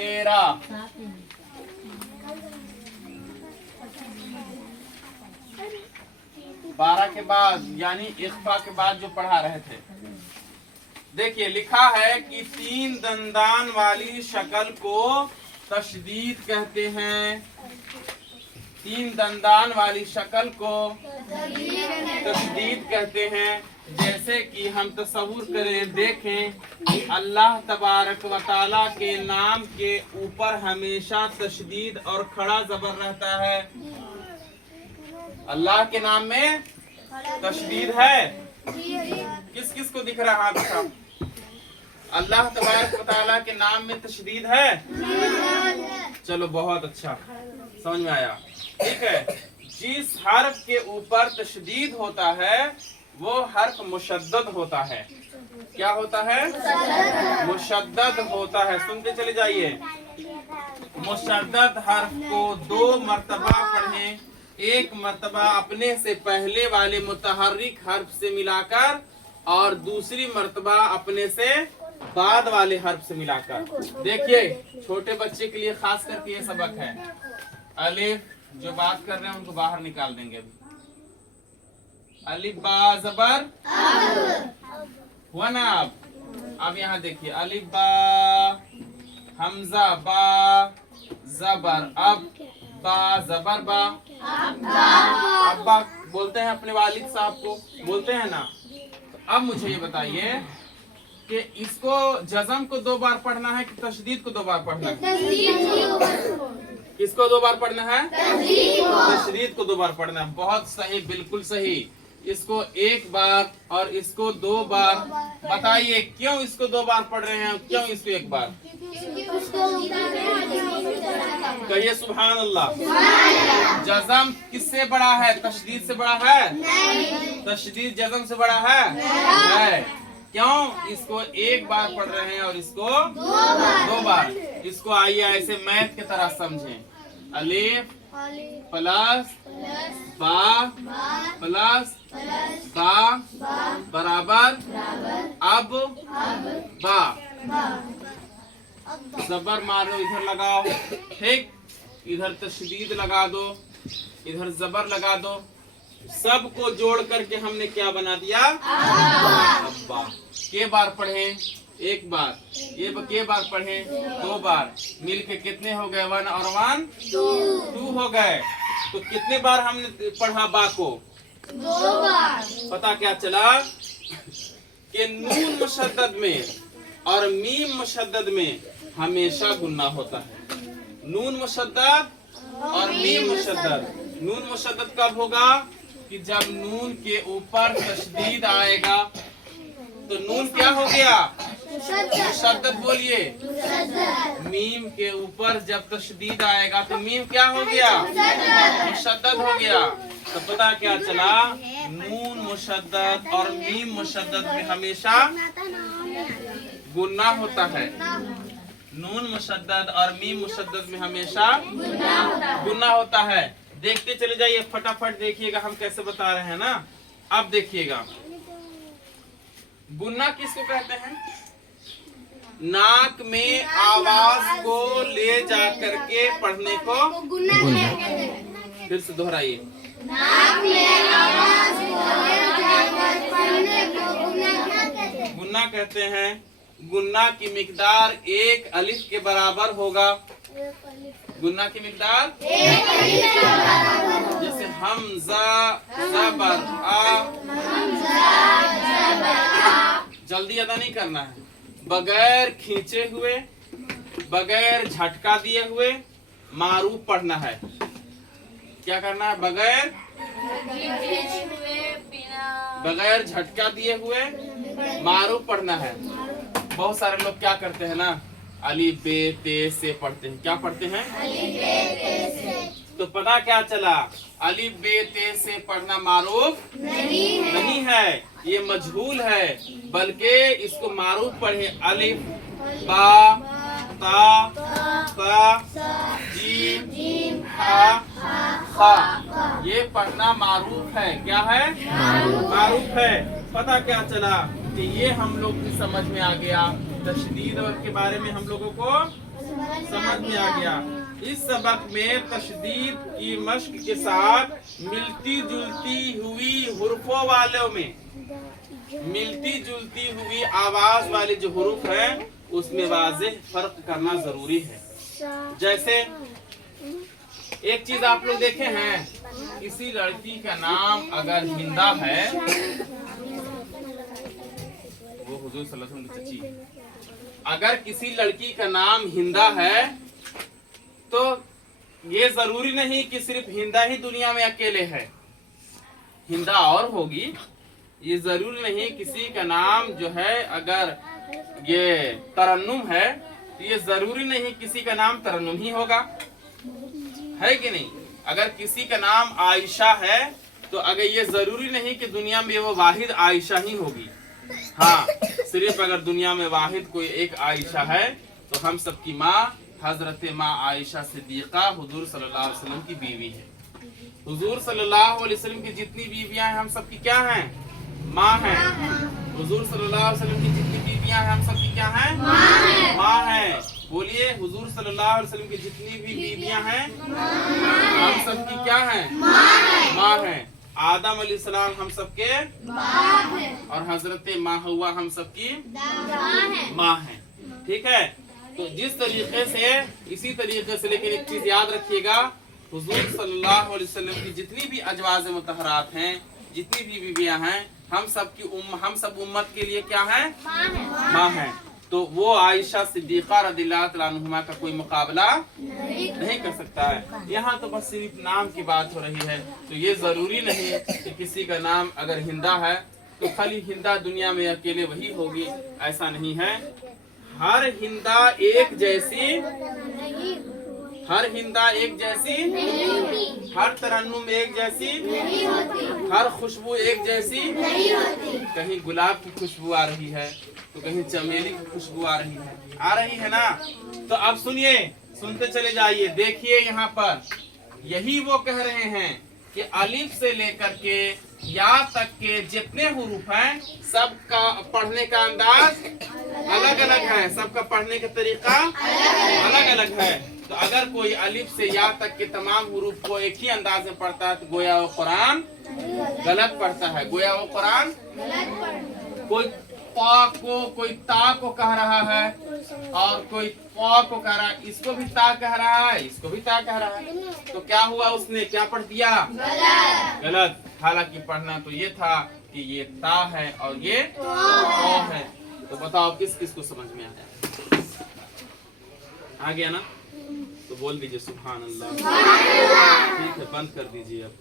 13। बारह के बाद यानी इख्फा के बाद जो पढ़ा रहे थे, देखिए लिखा है कि 3 दंदान वाली शक्ल को तशदीद कहते हैं। 3 दंदान वाली शक्ल को तशदीद कहते हैं। जैसे कि हम तसव्वुर करें, देखें कि अल्लाह तबारक व तआला के नाम के ऊपर हमेशा तशदीद और खड़ा ज़बर रहता है। अल्लाह के नाम में तशदीद है। किस किस को दिख रहा है हाथ? अल्लाह तबारक व तआला के नाम में तशदीद है। चलो बहुत अच्छा, समझ में आया। ठीक है, जिस हर्फ के ऊपर तशदीद होता है वो हर्फ मुशद्दद होता है। क्या होता है? मुशद्दद होता है। सुनते चले जाइए। मुशद्दद हर्फ को 2 मर्तबा पढ़ें। एक मर्तबा अपने से पहले वाले मुतहर्रिक हर्फ से मिलाकर और दूसरी मर्तबा अपने से बाद वाले हर्फ से मिलाकर। देखिए छोटे बच्चे के लिए खास करके ये सबक है। अलिफ जो बात कर रहे हैं उनको बाहर निकाल देंगे अभी। अलिफ बा ज़बर हुआ ना। अब यहाँ देखिए अलिफ बा, हमजा बा ज़बर अब, बा ज़बर बा। अब्बा बोलते हैं अपने वालिद साहब को, बोलते हैं ना। तो अब मुझे ये बताइए कि इसको जज़म को 2 बार पढ़ना है कि तशदीद को 2 बार पढ़ना है? किसको 2 बार पढ़ना है? तशदीद को 2 बार पढ़ना है। बहुत सही, बिल्कुल सही। इसको 1 बार और इसको 2 बार। बताइए क्यों इसको 2 बार पढ़ रहे हैं, क्यों इसको 1 बार? कहिए सुभान अल्लाह। जज़म किससे बड़ा है? तशदीद से बड़ा है? तशदीद जज़म से बड़ा है? नहीं। क्यों इसको 1 बार पढ़ रहे हैं और इसको 2 बार? इसको आइए ऐसे मैथ की तरह समझें। अलिफ प्लस बा प्लस बा बराबर अब बा। ज़बर मारो, इधर लगाओ। ठीक, इधर तशदीद लगा दो, इधर ज़बर लगा दो। सबको जोड़ करके हमने क्या बना दिया? अब्बा। के बार पढ़े? 1 बार। ये के बार पढ़े? 2 बार। मिल के कितने हो गए? 1 और 1 2 हो गए। तो कितने बार हमने पढ़ा बा को? 2 बार। पता क्या चला कि नून मुशद्दद में और मीम मुशद्दद में हमेशा गुन्ना होता है। नून मुशद्दद और मीम मुशद्दद। नून मुशद्दद कब होगा? कि जब नून के ऊपर तशदीद आएगा। तो नून क्या हो गया? मुशद्दद। बोलिए। मीम के ऊपर जब तशदीद आएगा तो मीम क्या हो गया? मुशद्दद हो गया। तो पता क्या चला? नून मुशद्दद और मीम मुशद्दद में हमेशा गुन्ना होता है। नून मुशद्दद और मीम मुशद्दद में हमेशा गुन्ना होता है। देखते चले जाइए, फटाफट देखिएगा हम कैसे बता रहे हैं ना। अब देखिएगा गुन्ना किसको कहते हैं? नाक में आवाज को ले जा करके पढ़ने को गुन्ना कहते हैं। फिर से दोहराइए। नाक में आवाज को ले जाकर पढ़ने को गुन्ना कहते हैं। गुन्ना की मिकदार 1 अलिफ के बराबर होगा। गुन्ना की मिकदार 1 अलिफ के बराबर होगा। जैसे हमजा ज़बर आ। जल्दी अदा नहीं करना है। बगैर खींचे हुए, बगैर झटका दिए हुए मारूफ पढ़ना है। क्या करना है? बगैर झटका दिए हुए मारूफ पढ़ना है। बहुत सारे लोग क्या करते हैं ना, अली बे ते से पढ़ते हैं। क्या पढ़ते हैं? अली बे ते से। तो पता क्या चला? अली बे ते से पढ़ना मारूफ नहीं है, ये मजहूल है। बल्कि इसको मारूफ पढ़े। अलिफ बा ता ता जीम हा खा, ये पढ़ना मारूफ है। क्या है? मारूफ है। पता क्या चला कि ये हम लोग की समझ में आ गया तशदीद के बारे में हम लोगों को समझ में आ गया। इस सबक में तशदीद की मश्क के साथ मिलती जुलती हुई हुर्फों वालों में मिलती जुलती हुई आवाज वाले जो हुरूफ हैं उसमें वाज़ेह फर्क करना जरूरी है। जैसे एक चीज आप लोग देखे हैं, किसी लड़की का नाम अगर हिंदा है, वो हुजूर सल्लल्लाहु अलैहि वसल्लम की चची, अगर किसी लड़की का नाम हिंदा है तो ये जरूरी नहीं कि सिर्फ हिंदा ही दुनिया में अकेले है, हिंदा और होगी। ये जरूरी नहीं किसी का नाम जो है अगर ये तरन्नुम है तो ये जरूरी नहीं किसी का नाम तरन्नुम ही होगा, है कि नहीं। अगर किसी का नाम आयशा है तो अगर ये जरूरी नहीं कि दुनिया में वो वाहिद आयशा ही होगी। हाँ, सिर्फ अगर दुनिया में वाहिद कोई एक आयशा है तो हम सबकी माँ हजरत माँ आयशा सिद्दीक़ा हुजूर सल्लल्लाहु अलैहि वसल्लम की बीवी है। हुजूर सल्लल्लाहु अलैहि वसल्लम की जितनी बीवियां हैं हम सबकी क्या हैं? माँ हैं। हुजूर सल्लल्लाहु अलैहि वसल्लम की जितनी बीवियां हैं हम सबकी क्या हैं? माँ हैं। बोलिए, हुजूर सल्लल्लाहु अलैहि वसल्लम की जितनी भी बीवियां हैं हम सबकी क्या हैं? माँ हैं। आदम अलैहिस्सलाम हम सबके और हजरत माँ हवा हम सबकी माँ हैं। ठीक है। तो जिस तरीके से इसी तरीके से, लेकिन एक चीज याद रखिएगा, हुजूर सल्लल्लाहु अलैहि वसल्लम की जितनी भी अजवाज मुतहरात हैं, जितनी भी बीवियां हैं, हम सब उम्मत के लिए क्या है? माँ है। तो वो आयशा सिद्दीक़ा रज़ियल्लाहु तआला अन्हा का कोई मुकाबला नहीं कर सकता है। यहाँ तो बस सिर्फ नाम की बात हो रही है, तो ये जरूरी नहीं कि किसी का नाम अगर हिंदा है तो खाली हिंदा दुनिया में अकेले वही होगी, ऐसा नहीं है। हर हिंदा एक जैसी, हर हिंदा एक जैसी, हर तरन्नुम एक जैसी, हर खुशबू एक जैसी। कहीं गुलाब की खुशबू आ रही है तो कहीं चमेली की खुशबू आ रही है ना। तो अब सुनिए, सुनते चले जाइए। देखिए यहाँ पर यही वो कह रहे हैं कि अलिफ से लेकर के या तक के जितने हुरूफ हैं सबका पढ़ने का अंदाज अलग अलग है, सबका पढ़ने का तरीका अलग अलग है। तो अगर कोई अलिफ से या तक के तमाम हुरूफ को एक ही अंदाज में पढ़ता है तो गोया वो कुरान गलत पढ़ता है, गोया वो कुरान। कोई पा को, कोई ता को कह रहा है और कोई पा को कह रहा है, इसको भी ता कह रहा है, इसको भी ता कह रहा है, तो क्या हुआ? उसने क्या पढ़ दिया? गलत। हालांकि पढ़ना तो ये था कि ये ता है और ये तो है। तो बताओ किस किस को समझ में आया? आ गया ना? तो बोल दीजिए सुभान अल्लाह। ठीक है, बंद कर दीजिए अब।